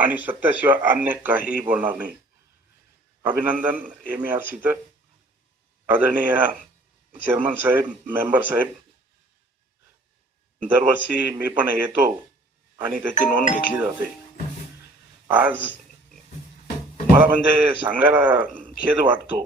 आणि सत्याशिवाय अन्य काहीही बोलणार नाही. अभिनंदन MERCचं. आदरणीय चेअरमन साहेब, मेंबर साहेब, दरवर्षी मी पण येतो आणि त्याची नोंद घेतली जाते. आज मला म्हणजे सांगायला खेद वाटतो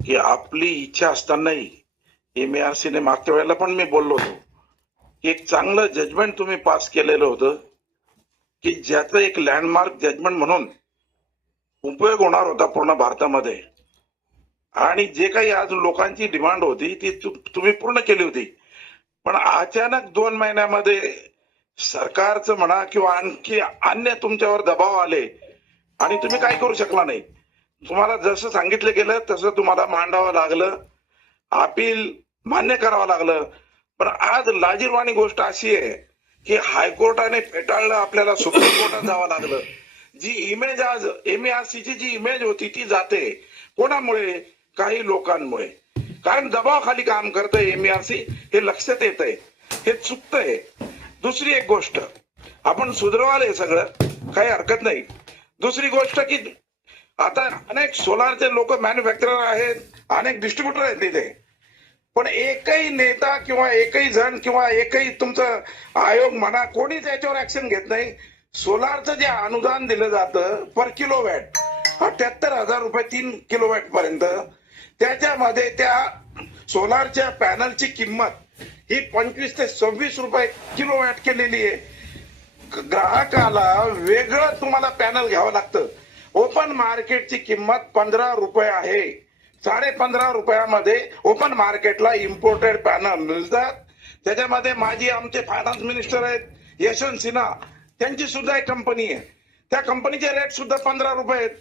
की आपली इच्छा असतानाही MERCने मागच्या वेळेला पण मी बोललो होतो की एक चांगलं जजमेंट तुम्ही पास केलेलं होतं की ज्याचं एक लँडमार्क जजमेंट म्हणून उपयोग होणार होता पूर्ण भारतामध्ये. आणि जे काही आज लोकांची डिमांड होती ती तुम्ही पूर्ण केली होती. पण अचानक 2 महिन्यामध्ये सरकारचं म्हणा किंवा आणखी अन्य तुमच्यावर दबाव आले आणि तुम्ही काही करू शकला नाही. तुम्हाला जसं सांगितलं गेलं तसं तुम्हाला मांडावं लागलं, अपील मान्य करावं लागलं. पण आज लाजिरवाणी गोष्ट अशी आहे की हायकोर्टाने फेटाळलं, आपल्याला सुप्रीम कोर्टात जावं लागलं. जी इमेज आज MERCची जी इमेज होती ती जाते. कोणामुळे? काही लोकांमुळे. कारण दबावाखाली काम करतंय MERC, हे लक्षात येत आहे, हे चुकतंय. दुसरी एक गोष्ट, आपण सुधरवाल हे सगळं, काही हरकत नाही. दुसरी गोष्ट की आता अनेक सोलारचे लोक मॅन्युफॅक्चरर आहेत, अनेक डिस्ट्रीब्युटर आहेत तिथे. पण एकही नेता किंवा एकही जण किंवा एकही तुमचं आयोग म्हणा, कोणीच याच्यावर ऍक्शन घेत नाही. सोलारचं जे अनुदान दिलं जातं पर किलोवॅट 78,000 रुपये 3 किलोवॅट पर्यंत, त्याच्यामध्ये त्या सोलारच्या पॅनलची किंमत ही 25 ते 26 रुपये किलोवॅट केलेली आहे. ग्राहकाला वेगळं तुम्हाला पॅनल घ्यावं लागतं. ओपन मार्केटची किंमत 15 रुपये आहे. 15.5 रुपयामध्ये ओपन मार्केटला इम्पोर्टेड पॅनल मिळतात. त्याच्यामध्ये आमचे फायनान्स मिनिस्टर आहेत यशवंत सिन्हा, त्यांची सुद्धा एक कंपनी आहे. त्या कंपनीचे रेट सुद्धा 15 रुपये आहेत.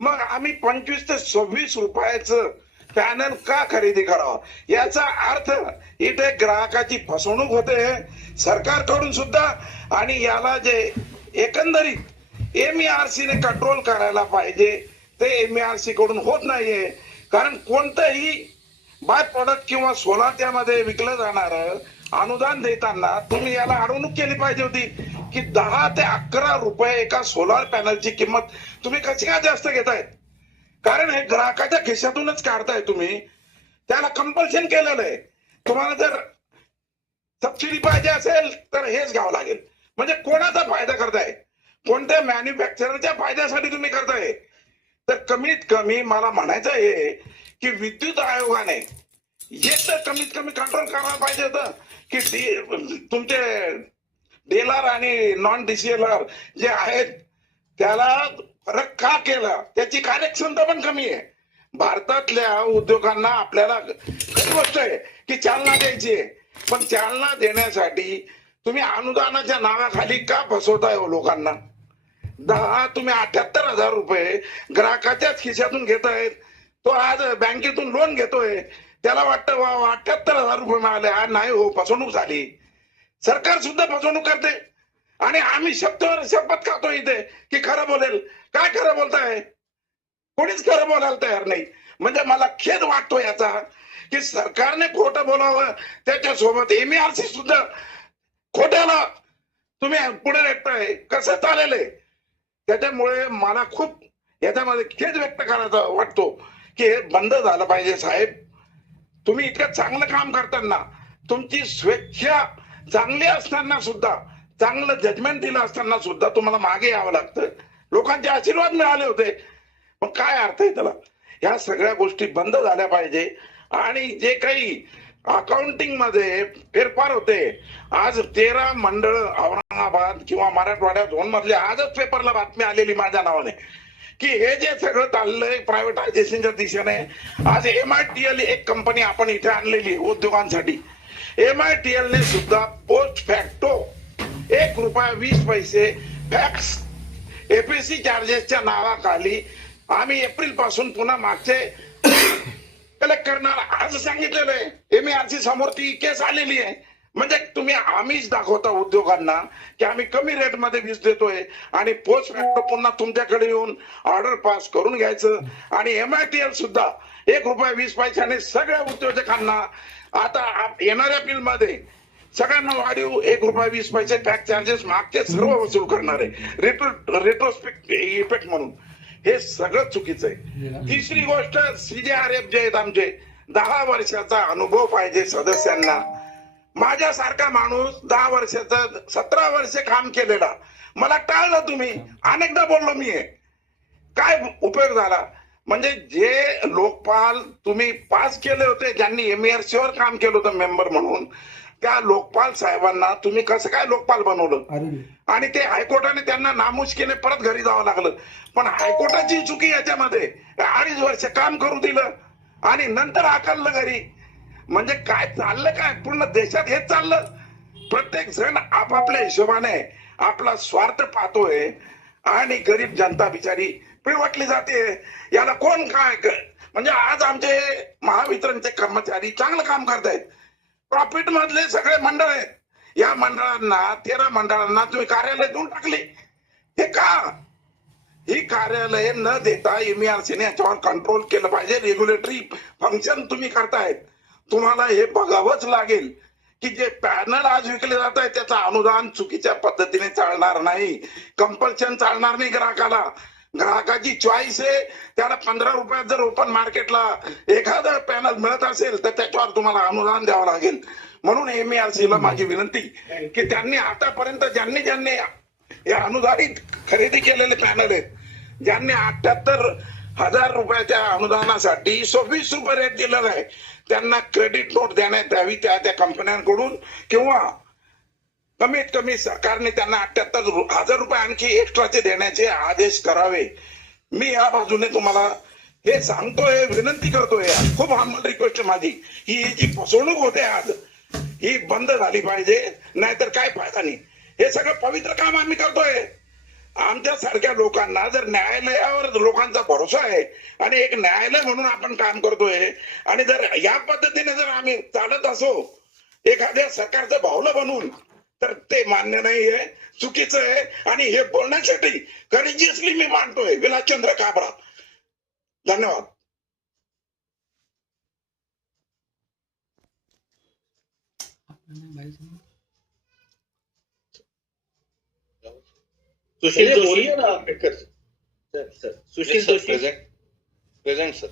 मग आम्ही 25 ते 26 रुपयाचं पॅनल का खरेदी करावं? याचा अर्थ इथे ग्राहकाची फसवणूक होते सरकारकडून सुद्धा. आणि याला जे एकंदरीत MERCने कंट्रोल करायला पाहिजे ते MERC कडून होत नाहीये. कारण कोणतंही बाय प्रोडक्ट किंवा सोलार त्यामध्ये विकलं जाणार अनुदान देताना तुम्ही याला अडवणूक केली पाहिजे होती की 10 ते 11 रुपये एका सोलार पॅनलची किंमत तुम्ही कशी काय जास्त घेतायत? कारण हे ग्राहकाच्या खिशातूनच काढताय तुम्ही. त्याला कंपल्शन केलेलं आहे. तुम्हाला जर सबसिडी पाहिजे असेल तर हेच घ्यावं लागेल. म्हणजे कोणाचा फायदा करताय? कोणत्या मॅन्युफॅक्चररच्या फायद्यासाठी तुम्ही करताय? तर कमीत कमी मला म्हणायचं आहे की विद्युत आयोगाने हे तर कमीत कमी कंट्रोल करायला पाहिजे होतं की तुमचे डीलर आणि नॉन DCLR जे आहेत त्याला फरक का केला? त्याची कार्यक्षमता पण कमी आहे. भारतातल्या उद्योगांना आपल्याला खरी गोष्ट आहे की चालना द्यायची आहे. पण चालना देण्यासाठी तुम्ही अनुदानाच्या नावाखाली का फसवताय हो लोकांना? तुम्ही 78,000 रुपये ग्राहकाच्याच खिशातून घेतायत. तो आज बँकेतून लोन घेतोय, त्याला वाटतं वा 78,000 रुपये मिळाले. आज नाही हो, फसवणूक झाली. सरकार सुद्धा फसवणूक करते आणि आम्ही शपथ खातो इथे की खरं बोलेल. काय खरं बोलताय? कोणीच खरं बोलायला तयार नाही. म्हणजे मला खेद वाटतो याचा की सरकारने खोटं बोलावं, त्याच्यासोबत MERC सुद्धा खोट्याला तुम्ही पुढे रेटताय. कसं चालेल? त्याच्यामुळे मला खूप याच्यामध्ये खेद व्यक्त करायचा वाटतो की हे बंद झालं पाहिजे. साहेब, तुम्ही इतकं चांगलं काम करताना, तुमची स्वेच्छा चांगली असताना सुद्धा, चांगलं जजमेंट दिलं असताना सुद्धा तुम्हाला मागे यावं लागतं. लोकांचे आशीर्वाद मिळाले होते, पण काय अर्थ आहे त्याला? ह्या सगळ्या गोष्टी बंद झाल्या पाहिजे. आणि जे काही अकाउंटिंग मध्ये फेरफार होते, आज 13 मंडळ औरंगाबाद किंवा मराठवाड्यात झोन मधले, आजच पेपरला बातमी आलेली माझ्या नावाने की हे जे सगळं चाललंय प्रायव्हेटायझेशनच्या दिशेने, आज MITL एक कंपनी आपण इथे आणलेली उद्योगांसाठी. MITL ने सुद्धा पोस्ट फॅक्टो 1 रुपया 20 पैसे फॅक्स FSC चार्जेसच्या नावाखाली आम्ही एप्रिल पासून पुन्हा मागचे कलेक्ट करणार असं सांगितलेलं आहे. MERC समोर ती केस आलेली आहे. म्हणजे तुम्ही आम्हीच दाखवता उद्योगांना की आम्ही कमी रेट मध्ये वीज देतोय आणि पोस्ट फॅक्टो पुन्हा तुमच्याकडे येऊन ऑर्डर पास करून घ्यायचं. आणि MITL सुद्धा 1 रुपया 20 पैशाने सगळ्या उद्योजकांना आता येणाऱ्या बिल मध्ये सगळ्यांना वाढीव 1 रुपया 20 पैसे टॅक्स चार्जेस मागचे सर्व वसूल करणारे रेट्रोस्पेक्ट इफेक्ट म्हणून हे सगळं चुकीचं आहे. तिसरी गोष्ट, CJRF जे आहेत आमचे 10 वर्षाचा अनुभव पाहिजे सदस्यांना. माझ्यासारखा माणूस 10 वर्षाचा 17 वर्षे काम केलेला, मला टाळलं तुम्ही, अनेकदा बोललो मी, काय उपयोग झाला? म्हणजे जे लोकपाल तुम्ही पास केले होते, ज्यांनी MERC वर काम केलं होतं मेंबर म्हणून, त्या लोकपाल साहेबांना तुम्ही कसं काय लोकपाल बनवलं? आणि ते हायकोर्टाने त्यांना नामुष्कीने परत घरी जावं लागलं. पण हायकोर्टाची चुकी याच्यामध्ये, 2.5 वर्ष काम करू दिलं आणि नंतर हाकललं घरी. म्हणजे काय चाललं? काय पूर्ण देशात हेच चाललं? प्रत्येक जण आपापल्या हिशोबाने आपला स्वार्थ पाहतोय आणि गरीब जनता बिचारी पिळवटली जाते. याला कोण काय म्हणजे आज आमचे महावितरणचे कर्मचारी चांगलं काम करतायत, प्रॉफिट मधले सगळे मंडळ आहेत. या मंडळांना 13 मंडळांना तुम्ही कार्यालय देऊन टाकले. हे का? ही कार्यालय न देता MERCने याच्यावर कंट्रोल केलं पाहिजे. रेग्युलेटरी फंक्शन तुम्ही करतायत, तुम्हाला हे बघावंच लागेल की जे पॅनल आज विकले जात आहे त्याचं अनुदान चुकीच्या पद्धतीने चालणार नाही, कंपल्शन चालणार नाही ग्राहकाला. ग्राहकाची चॉईस आहे, त्याला 15 रुपयात जर ओपन मार्केटला एखादं पॅनल मिळत असेल तर त्याच्यावर तुम्हाला अनुदान द्यावं लागेल. म्हणून MERCला माझी विनंती की त्यांनी आतापर्यंत ज्यांनी या अनुदानित खरेदी केलेले पॅनल आहेत, ज्यांनी 78,000 रुपयाच्या अनुदानासाठी 26 रुपये रेट दिलेला आहे, त्यांना क्रेडिट नोट देण्यात यावी त्या कंपन्यांकडून, किंवा कमीत कमी सरकारने त्यांना 78,000 रुपये आणखी एक्स्ट्राचे देण्याचे आदेश करावे. मी या बाजूने तुम्हाला हे सांगतोय, विनंती करतोय. खूप हंबल रिक्वेस्ट माझी, ही जी फसवणूक होते आज, ही बंद झाली पाहिजे, नाहीतर काय फायदा नाही. हे सगळं पवित्र काम आम्ही करतोय. आमच्या सारख्या लोकांना जर न्यायालयावर लोकांचा भरोसा आहे आणि एक न्यायालय म्हणून आपण काम करतोय, आणि जर या पद्धतीने जर आम्ही चालत असो एखाद्या सरकारचं भावलं बनून, तर ते मान्य नाहीये, चुकीचं आहे. आणि हे बोलण्यासाठी करेजियसली मी मानतोय विलासचंद्र काबरा. धन्यवाद. Sushil Joshi sir, Sushil Joshi present sir.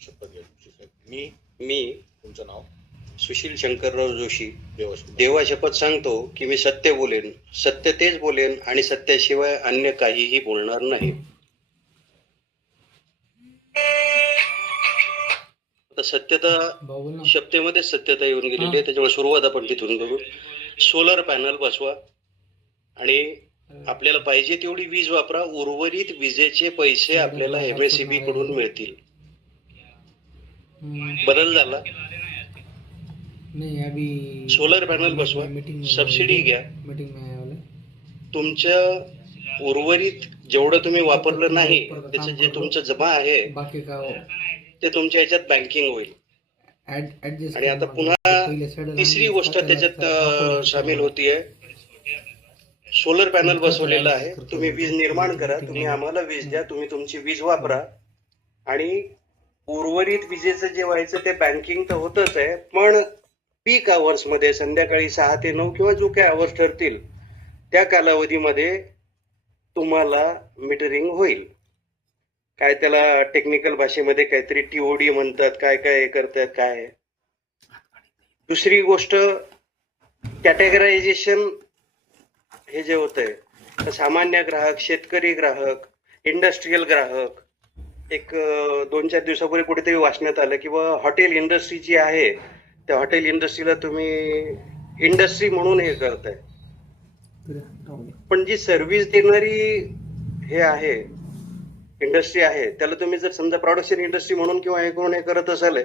शपथ घ्या साहेब. मी तुमचं नाव? सुशील शंकरराव जोशी देवश. देवा शपथ सांगतो की मी सत्य बोलेन, सत्य तेच बोलेन आणि सत्याशिवाय अन्य काहीही बोलणार नाही. आता सत्यता शब्देमध्ये सत्यता येऊन गेलेली आहे, त्याच्यामुळे सुरुवात आपण तिथून करू. सोलर पॅनल बसवा आणि आपल्याला पाहिजे तेवढी वीज वापरा, उर्वरित विजेचे पैसे आपल्याला MSEB कडून मिळतील. बदल झाला. सोलर पॅनल बसवा, सबसिडी घ्या, तुमच्या उर्वरित जेवढं तुम्ही वापरलं नाही त्याचं जे तुमचं जमा आहे ते तुमच्या याच्यात बँकिंग होईल. आणि आता पुन्हा तिसरी गोष्ट त्याच्यात सामील होतीये, सोलर पॅनल बसवलेलं आहे, तुम्ही वीज निर्माण करा, तुम्ही आम्हाला वीज द्या, तुम्ही तुमची वीज वापरा, आणि उर्वरित विजेचं जे व्हायचं ते बँकिंग तर होतच आहे, पण पीक आवर्स मध्ये संध्याकाळी 6 ते 9 किंवा जो काय आवर्स ठरतील त्या कालावधीमध्ये तुम्हाला मीटरिंग होईल. काय त्याला टेक्निकल भाषेमध्ये काहीतरी TOD म्हणतात, काय काय हे करतात काय. दुसरी गोष्ट, कॅटेगरायझेशन हे जे होतंय, सामान्य ग्राहक, शेतकरी ग्राहक, इंडस्ट्रीयल ग्राहक, एक 2-4 दिवसापूर्वी कुठेतरी वाचण्यात आलं की हॉटेल इंडस्ट्री जी आहे त्या हॉटेल इंडस्ट्रीला तुम्ही इंडस्ट्री म्हणून हे करताय, पण जी सर्व्हिस देणारी हे आहे इंडस्ट्री आहे त्याला तुम्ही जर समजा प्रोडक्शन इंडस्ट्री म्हणून किंवा हे करून हे करत असाल,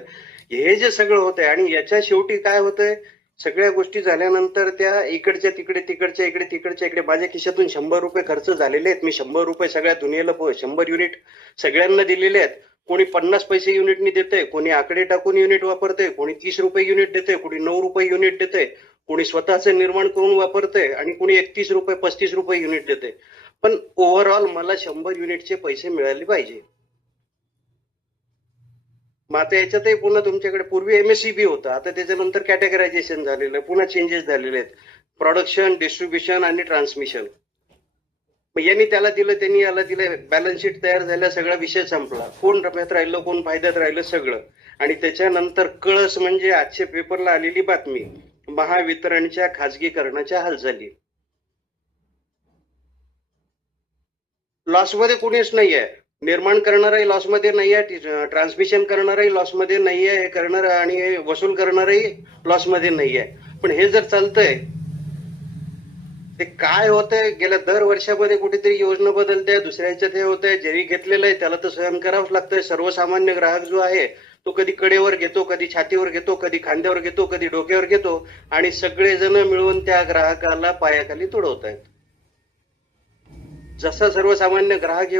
हे जे सगळं होतंय. आणि याच्या शेवटी काय होतंय, सगळ्या गोष्टी झाल्यानंतर त्या इकडच्या तिकडे, तिकडच्या इकडे, तिकडच्या इकडे, माझ्या खिशातून 100 रुपये खर्च झालेले आहेत. मी 100 रुपये सगळ्या दुनियेला 100 युनिट सगळ्यांना दिलेले आहेत. कोणी 50 पैसे युनिटनी देतंय, कोणी आकडे टाकून युनिट वापरतंय, कोणी 30 रुपये युनिट देतंय, कोणी 9 रुपये युनिट देतंय, कोणी स्वतःचं निर्माण करून वापरतंय आणि कोणी 31 रुपये 35 रुपये युनिट देतंय. पण ओव्हरऑल मला 100 युनिटचे पैसे मिळाले पाहिजे. मग आता याच्यातही पुन्हा तुमच्याकडे पूर्वी एमएससीबी होतं, आता त्याच्यानंतर कॅटेगरायझेशन झालेलं आहे, पुन्हा चेंजेस झालेले आहेत, प्रोडक्शन, डिस्ट्रीब्युशन आणि ट्रान्समिशन. मग यांनी त्याला दिलं, त्यांनी याला दिलं, बॅलन्स शीट तयार झाल्या, सगळा विषय संपला. कोण नफ्यात राहिलं, कोण फायद्यात राहिलं, सगळं. आणि त्याच्यानंतर कळस म्हणजे आजच्या पेपरला आलेली बातमी, महावितरणच्या खाजगीकरणाच्या हालचाली. लॉसमध्ये कुणीच नाही आहे, निर्माण करणाराही लॉसमध्ये नाही आहे, ट्रान्समिशन करणाराही लॉसमध्ये नाही आहे, हे करणार आणि वसूल करणारही लॉसमध्ये नाही आहे. पण हे जर चालतंय, ते काय होतंय, गेल्या दर वर्षामध्ये कुठेतरी योजना बदलते, दुसऱ्याच्या ते होतंय, जरी घेतलेलं आहे त्याला तर सहन करावंच लागतंय. सर्वसामान्य ग्राहक जो आहे तो कधी कडेवर घेतो, कधी छातीवर घेतो, कधी खांद्यावर घेतो, कधी डोक्यावर घेतो, आणि सगळेजण मिळून त्या ग्राहकाला पायाखाली तुडवत आहेत. जसा सर्वसामान्य ग्राहक